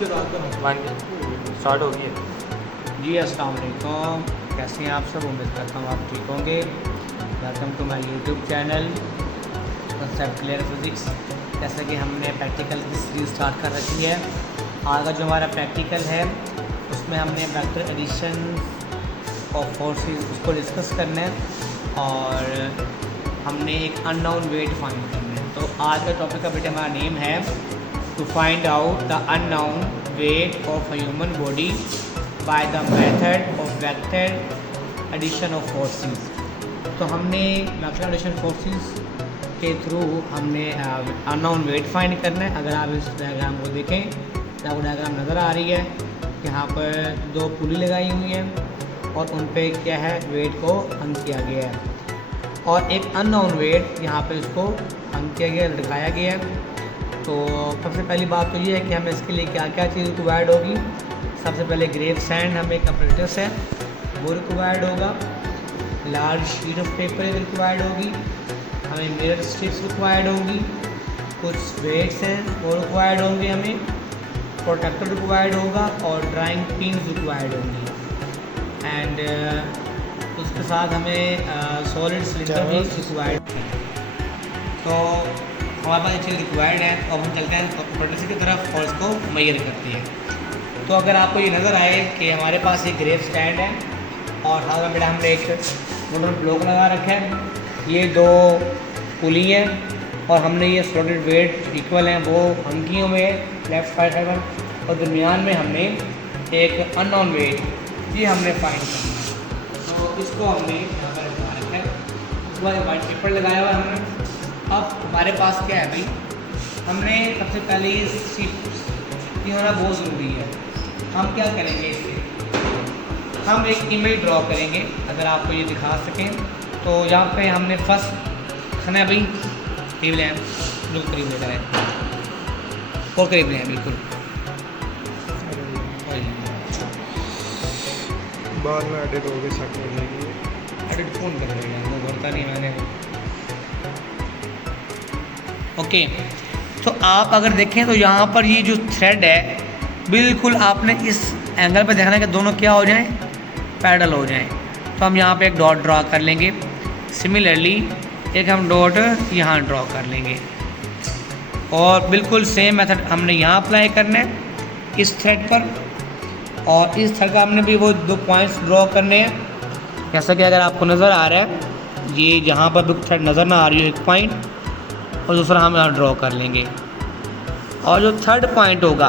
One start हो गई है। जी अस्सलाम वालेकुम, कैसे हैं आप सब? उम्मीद करता हूँ आप ठीक होंगे। Welcome to my YouTube channel concept clear physics. जैसा कि हमने प्रैक्टिकल की सीरीज़ स्टार्ट कर रखी है, आज का जो हमारा प्रैक्टिकल है उसमें हमने वेक्टर एडिशन ऑफ फोर्सेस उसको डिस्कस करना है और हमने एक अननोन वेट फाइंड करना है। तो आज का टॉपिक का बेटा हमारा नेम है to find out the unknown weight of a human body by the method of vector addition of forces. तो हमने वेक्टर एडिशन फोर्सेस के थ्रू हमने अननोन वेट फाइंड करना है। अगर आप इस डायग्राम को देखें तो आपको डायग्राम नज़र आ रही है। यहाँ पर दो पुली लगाई हुई हैं और उन पे क्या है, वेट को हंग किया गया है और एक अननोन वेट यहाँ पे इसको हंग किया गया, लटकाया गया है। तो सबसे पहली बात तो ये है कि हमें इसके लिए क्या क्या चीज़ रिक्वायर्ड होगी। सबसे पहले ग्रेव सैंड हमें कंप्रेटर्स है वो रिक्वायर्ड होगा, large sheet of paper required होगी, हमें मिरर स्ट्रिप्स रिक्वायर्ड होंगी, कुछ वेट्स हैं वो रिक्वायर्ड होंगे, हमें प्रोटेक्टर रिक्वायर्ड होगा और ड्राइंग पिन्स रिक्वायर्ड होंगी एंड उसके साथ हमें सॉलिड सिलेंडर भी रिक्वायर्ड है। तो हमारे पास ये चीज़ रिक्वायर्ड है और हम चलते हैं कंप्रेटर की तरफ और इसको मेजर करती है। तो अगर आपको ये नज़र आए कि हमारे पास एक ग्रेव स्टैंड है और हाथ में बेटा हमने एक मोटर ब्लॉक लगा रखा है, ये दो पुली हैं और हमने ये सॉलिड वेट इक्वल हैं वो अंकियों में लेफ्ट साइड पर और दरमियान में हमने एक अननोन वेट ये हमने फाइंड करना है। तो इसको हमने यहाँ पर लगा रखा है, उसके बाद वाइट पेपर लगाया हुआ है हमने। अब हमारे पास क्या है भाई, हमने सबसे पहले ये शीट ये होना बहुत ज़रूरी है। हम क्या करेंगे, इससे हम एक इमेज ड्रॉ करेंगे। अगर आपको ये दिखा सकें तो यहाँ पे हमने फर्स्ट खाना भाई करीब लें, बिल्कुल करीब लेकर आए और करीब लें बिल्कुल बाद में एडिट हो गई, सेट हो जाएगी। एडिट फ़ोन कर देगा, वो भरता नहीं मैंने। ओके, तो आप अगर देखें तो यहाँ पर ये जो थ्रेड है बिल्कुल आपने इस एंगल पर देखना है कि दोनों क्या हो जाएं, पैरेलल हो जाएं। तो हम यहाँ पे एक डॉट ड्रॉ कर लेंगे। सिमिलरली एक हम डॉट यहाँ ड्रॉ कर लेंगे और बिल्कुल सेम मेथड हमने यहाँ अप्लाई करना है इस थ्रेड पर और इस थ्रेड का हमने भी वो दो पॉइंट्स ड्रॉ करने हैं। जैसा कि अगर आपको नज़र आ रहा है, ये जहाँ पर भी थ्रेड नज़र ना आ रही हो एक पॉइंट और दूसरा हम यहाँ ड्रॉ कर लेंगे और जो थर्ड पॉइंट होगा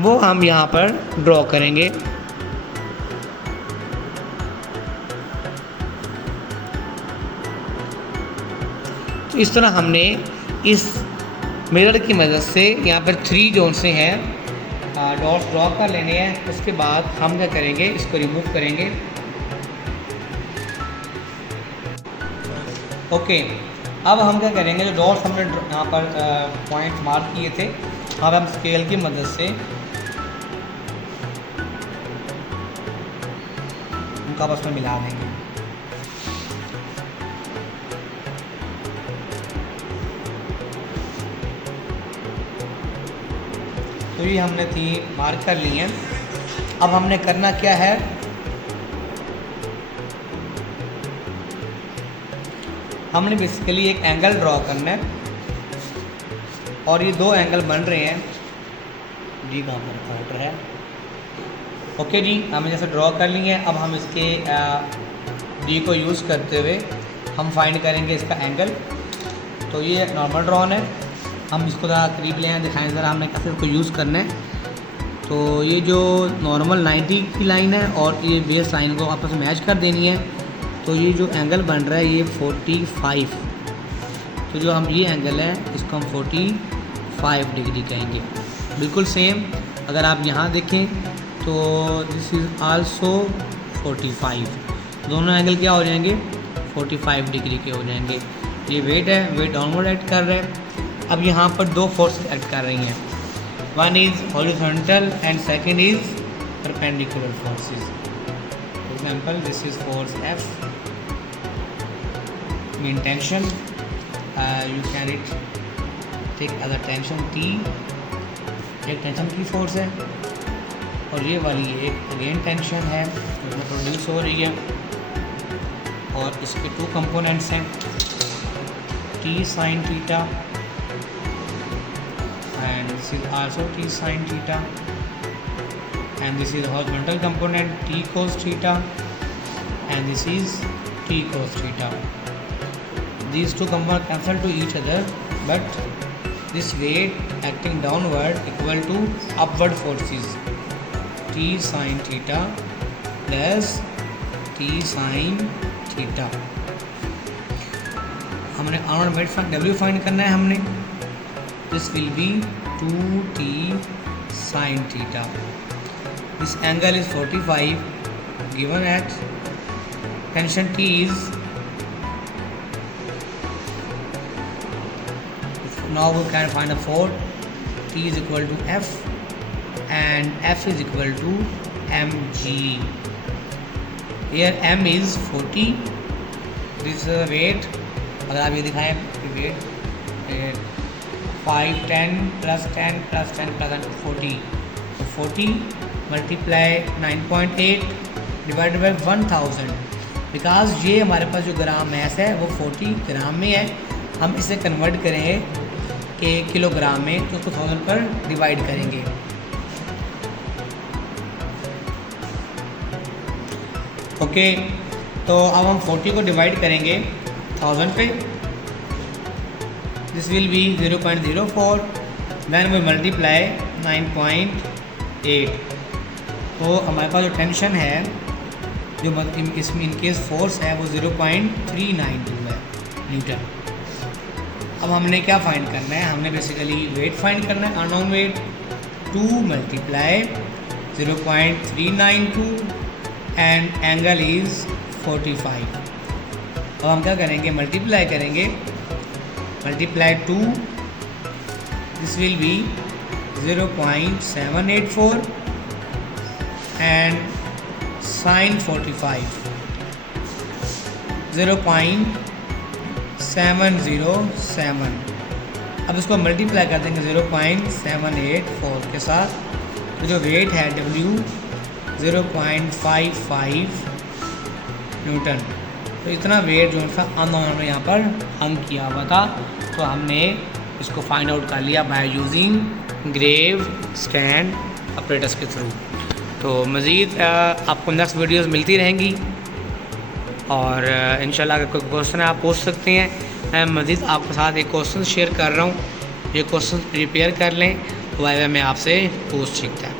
वो हम यहाँ पर ड्रॉ करेंगे। तो इस तरह हमने इस मिरर की मदद से यहाँ पर 3 जोन से हैं डॉट्स ड्रॉ कर लेने हैं। उसके बाद हम क्या करेंगे, इसको रिमूव करेंगे। ओके, अब हम क्या करेंगे, जो डॉट्स हमने यहाँ पर पॉइंट मार्क किए थे अब हम स्केल की मदद से उनका आपस में मिला देंगे। तो ये हमने 3 मार्क कर ली हैं। अब हमने करना क्या है, हमने बेसिकली एक एंगल ड्रॉ करना है और ये 2 एंगल बन रहे हैं। जी कहाँ पर काउंटर है? ओके जी, हमने जैसे ड्रॉ कर ली है। अब हम इसके डी को यूज़ करते हुए हम फाइंड करेंगे इसका एंगल। तो ये नॉर्मल ड्रॉन है, हम इसको ज़रा करीब ले आए, दिखाएं ज़रा हमने कैसे इसको यूज़ करना है। तो ये जो नॉर्मल 90 की लाइन है और ये बेस लाइन को आपस में मैच कर देनी है। तो ये जो एंगल बन रहा है ये 45, तो जो हम ये एंगल है इसको हम 45 डिग्री कहेंगे। बिल्कुल सेम अगर आप यहाँ देखें तो दिस इज़ आल्सो 45, दोनों एंगल क्या हो जाएंगे, 45 डिग्री के हो जाएंगे। ये वेट है, वेट डाउनवर्ड एक्ट कर रहा है। अब यहाँ पर 2 फोर्सेस एक्ट कर रही हैं, one is horizontal and second is perpendicular forces. For example this is force F, mean tension, you can take other tension T एक टेंशन की फोर्स है और ये वाली एक अगेन टेंशन है जो प्रोड्यूस हो रही है, और इसके 2 कंपोनेंट्स हैं, T sin theta and this is also T sin theta, and this is horizontal component T cos theta, and this is T cos theta. These two components cancel to each other, but this weight acting downward equal to upward forces T sin theta plus T sin theta. हमने outward wait W find करना है हमने. This will be 2T sin theta. This angle is 45 given at tension T is, now we can find the force. T is equal to F and F is equal to mg. Here m is 40. This weight, अगर आप ये दिखाएं weight 5 10 plus 10 plus 10 plus 40, so 40 multiply 9.8 divided by 1000, because ये हमारे पास जो ग्राम mess है वो 40 ग्राम में है. हम इसे कन्वर्ट करेंगे कि किलोग्राम में, तो उसको 1000 पर डिवाइड करेंगे. ओके, तो अब हम 40 को डिवाइड करेंगे 1000 पे. This will be 0.04, then we multiply 9.8. तो हमारे पास जो टेंशन है, जो इसमें इनकेस फोर्स है, वो 0.392 है न्यूटन. अब हमने क्या फाइंड करना है, हमने बेसिकली वेट फाइंड करना है, unknown weight. 2 multiply 0.392 and angle is 45. अब हम क्या करेंगे, मल्टीप्लाई करेंगे, multiply 2, this will be 0.784 and sin 45 0.707. अब इसको मल्टीप्लाई कर देंगे 0.784 के साथ, तो जो वेट है W 0.55 न्यूटन. तो इतना वेट जो था हमने यहाँ पर हंग किया हुआ था, तो हमने इसको फाइंड आउट कर लिया by using grave stand operators के थ्रू. तो मज़ीद आपको नेक्स्ट वीडियोस मिलती रहेंगी, और इंशाल्लाह अगर कोई क्वेश्चन है आप पूछ सकते हैं. मैं मज़ीद आपके साथ एक क्वेश्चन शेयर कर रहा हूँ, ये क्वेश्चन प्रिपेयर कर लें, वाइवा में आपसे पूछ सकता है.